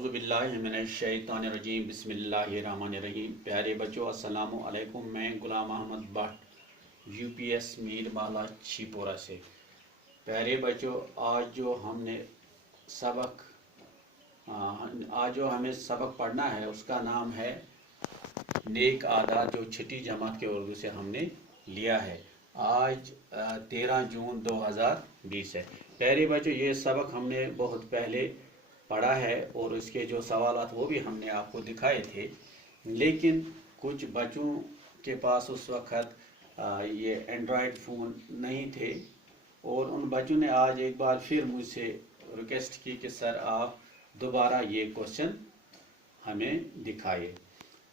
औज़ुबिल्लाहिमिनश्शैतानिर्रजीम बिस्मिल्लाहिर्रहमानिर्रहीम। प्यारे बच्चों अस्सलामु अलैकुम। मैं गुलाम अहमद भट्ट यूपीएस मीर बाला छिपोरा से। प्यारे बच्चों आज जो हमें सबक पढ़ना है उसका नाम है नेक आदात, जो छठी जमात के उर्दू से हमने लिया है। आज 13 जून 2020 है। प्यारे बच्चों ये सबक हमने बहुत पहले पढ़ा है और इसके जो सवालात वो भी हमने आपको दिखाए थे, लेकिन कुछ बच्चों के पास उस वक़्त ये एंड्रॉयड फ़ोन नहीं थे और उन बच्चों ने आज एक बार फिर मुझसे रिक्वेस्ट की कि सर आप दोबारा ये क्वेश्चन हमें दिखाइए।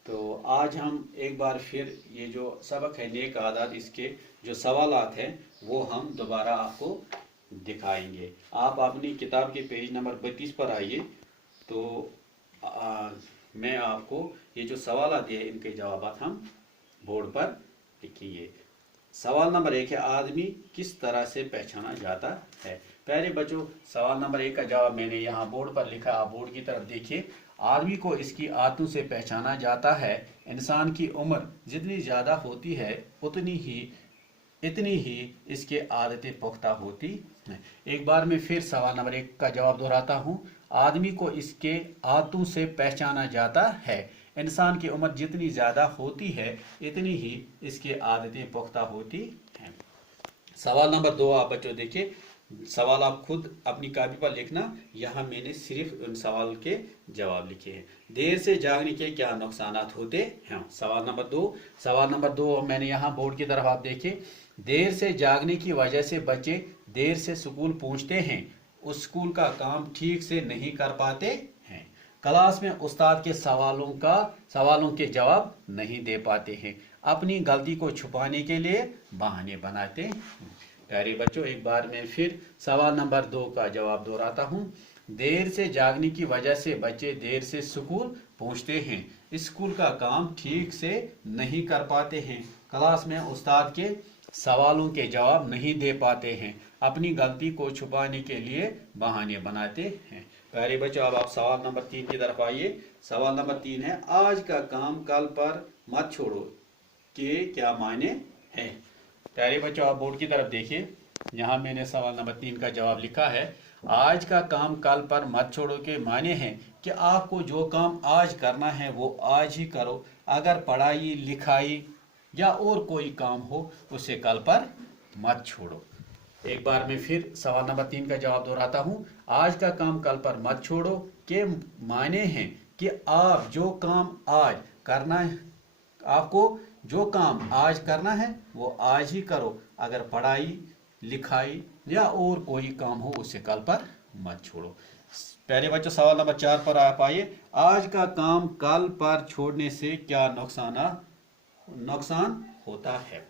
तो आज हम एक बार फिर ये जो सबक है नेक आदात, इसके जो सवालात हैं वो हम दोबारा आपको दिखाएंगे। आप अपनी किताब के पेज नंबर 32 पर आइए। तो मैं आपको ये जो सवालात है इनके जवाब हम बोर्ड पर लिखिए। सवाल नंबर 1 है, आदमी किस तरह से पहचाना जाता है। प्यारे बच्चों सवाल नंबर 1 का जवाब मैंने यहाँ बोर्ड पर लिखा, आप बोर्ड की तरफ देखिए। आदमी को इसकी आदतों से पहचाना जाता है। इंसान की उम्र जितनी ज़्यादा होती है इतनी ही इसके आदतें पुख्ता होती हैं। एक बार मैं फिर सवाल नंबर 1 का जवाब दोहराता हूँ। आदमी को इसके आदतों से पहचाना जाता है। इंसान की उम्र जितनी ज़्यादा होती है इतनी ही इसके आदतें पुख्ता होती हैं। सवाल नंबर 2 आप बच्चों देखिए, सवाल आप खुद अपनी कॉपी पर लिखना, यहाँ मैंने सिर्फ उन सवाल के जवाब लिखे हैं। देर से जागने के क्या नुकसानात होते हैं। सवाल नंबर दो मैंने यहाँ बोर्ड की तरफ आप देखिए। देर से जागने की वजह से बच्चे देर से स्कूल पहुँचते हैं, उस स्कूल का काम ठीक से नहीं कर पाते हैं, क्लास में उस्ताद के सवालों के जवाब नहीं दे पाते हैं, अपनी गलती को छुपाने के लिए बहाने बनाते हैं। प्यारे बच्चों एक बार मैं फिर सवाल नंबर 2 का जवाब दोहराता हूँ। देर से जागने की वजह से बच्चे देर से स्कूल पहुँचते हैं, स्कूल का काम ठीक से नहीं कर पाते हैं, क्लास में उस्ताद के सवालों के जवाब नहीं दे पाते हैं, अपनी गलती को छुपाने के लिए बहाने बनाते हैं। प्यारे बच्चों अब आप सवाल नंबर 3 की तरफ आइए। सवाल नंबर 3 है, आज का काम कल पर मत छोड़ो के क्या मायने हैं। प्यारे बच्चों आप बोर्ड की तरफ देखिए, यहाँ मैंने सवाल नंबर 3 का जवाब लिखा है। आज का काम कल पर मत छोड़ो के मायने हैं कि आपको जो काम आज करना है वो आज ही करो। अगर पढ़ाई लिखाई या और कोई काम हो उसे कल पर मत छोड़ो। एक बार मैं फिर सवाल नंबर 3 का जवाब दोहराता हूँ। आज का काम कल पर मत छोड़ो के मायने हैं कि आप जो काम आज करना है, आपको जो काम आज करना है वो आज ही करो। अगर पढ़ाई लिखाई या और कोई काम हो उसे कल पर मत छोड़ो। प्यारे बच्चों सवाल नंबर 4 पर आप आइए। आज का काम कल पर छोड़ने से क्या नुकसान होता है।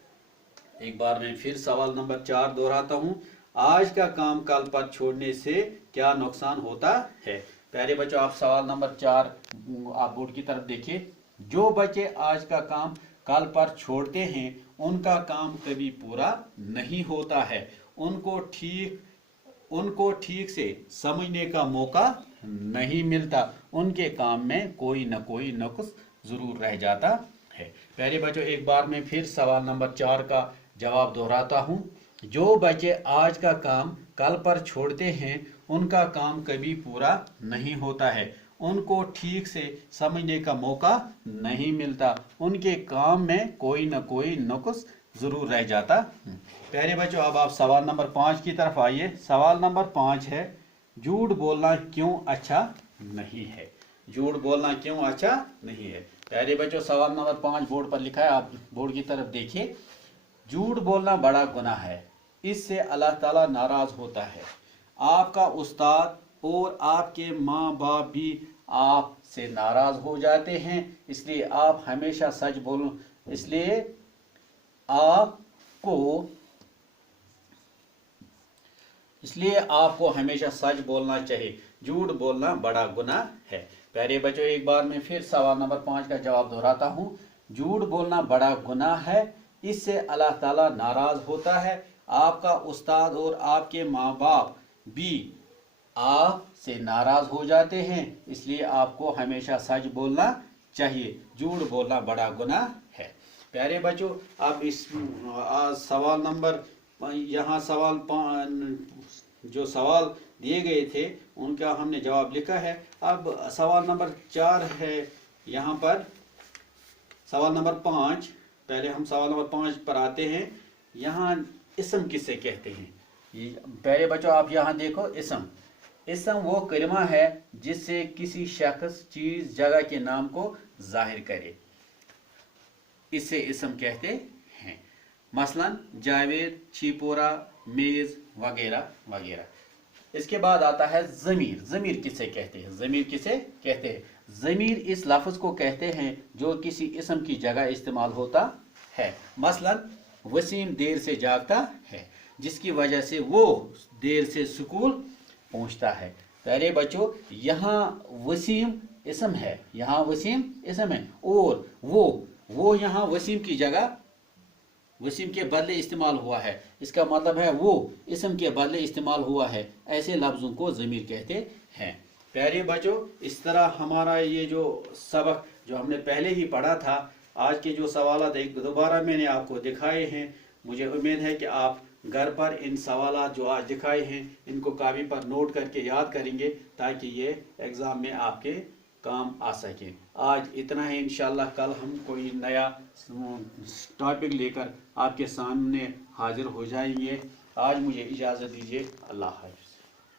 एक बार मैं फिर सवाल नंबर 4 दोहराता हूँ। आज का काम कल पर छोड़ने से क्या नुकसान होता है। प्यारे बच्चों आप सवाल नंबर 4 आप बोर्ड की तरफ देखिए। जो बच्चे आज का काम कल पर छोड़ते हैं उनका काम कभी पूरा नहीं होता है, उनको ठीक से समझने का मौका नहीं मिलता, उनके काम में कोई न कोई नुक्स जरूर रह जाता है। प्यारे बच्चों एक बार मैं फिर सवाल नंबर 4 का जवाब दोहराता हूँ। जो बच्चे आज का काम कल पर छोड़ते हैं उनका काम कभी पूरा नहीं होता है, उनको ठीक से समझने का मौका नहीं मिलता, उनके काम में कोई न कोई नुक्स जरूर रह जाता। प्यारे बच्चों अब आप सवाल नंबर 5 की तरफ आइए। सवाल नंबर 5 है, झूठ बोलना क्यों अच्छा नहीं है। झूठ बोलना क्यों अच्छा नहीं है। प्यारे बच्चों सवाल नंबर 5 बोर्ड पर लिखा है, आप बोर्ड की तरफ देखिए। झूठ बोलना बड़ा गुनाह है, इससे अल्लाह ताला नाराज होता है, आपका उस्ताद और आपके माँ बाप भी आपसे नाराज हो जाते हैं, इसलिए आप हमेशा सच बोलो, इसलिए आपको हमेशा सच बोलना चाहिए। झूठ बोलना बड़ा गुनाह है। प्यारे बच्चों एक बार मैं फिर सवाल नंबर 5 का जवाब दोहराता हूँ। झूठ बोलना बड़ा गुनाह है, इससे अल्लाह ताला नाराज होता है, आपका उस्ताद और आपके माँ बाप भी आपसे नाराज हो जाते हैं, इसलिए आपको हमेशा सच बोलना चाहिए, झूठ बोलना बड़ा गुनाह है। प्यारे बच्चों, अब इस सवाल नंबर यहाँ जो सवाल दिए गए थे उनका हमने जवाब लिखा है। अब सवाल नंबर 4 है यहाँ पर, सवाल नंबर 5। पहले हम सवाल नंबर 5 पर आते हैं। यहाँ इसम किसे कहते हैं? प्यारे बच्चों, आप यहाँ देखो, इसम वो कलिमा है जिससे किसी शख्स, चीज, जगह के नाम को जाहिर करे, इसे इसम कहते हैं। मसलन जावेद, छिपोरा, मेज वगैरह वगैरह। इसके बाद आता है ज़मीर। ज़मीर किसे कहते हैं? ज़मीर किसे कहते हैं? ज़मीर इस लफ्ज़ को कहते हैं जो किसी इसम की जगह इस्तेमाल होता है। मसलन वसीम देर से जागता है, जिसकी वजह से वो देर से स्कूल पहुंचता है। प्यारे बच्चों, यहाँ वसीम इसम है, यहाँ वसीम इसम है, और वो यहाँ वसीम की जगह, वसीम के बदले इस्तेमाल हुआ है। इसका मतलब है वो इसम के बदले इस्तेमाल हुआ है। ऐसे लफ्ज़ों को ज़मीर कहते हैं। प्यारे बच्चों, इस तरह हमारा ये जो सबक जो हमने पहले ही पढ़ा था, आज के जो सवाल दोबारा मैंने आपको दिखाए हैं, मुझे उम्मीद है कि आप घर पर इन सवाल जो आज दिखाए हैं इनको कापी पर नोट करके याद करेंगे, ताकि ये एग्ज़ाम में आपके काम आ सके। आज इतना है, इंशाल्लाह कल हम कोई नया टॉपिक लेकर आपके सामने हाजिर हो जाएंगे। आज मुझे इजाज़त दीजिए। अल्लाह हाफ़िज़।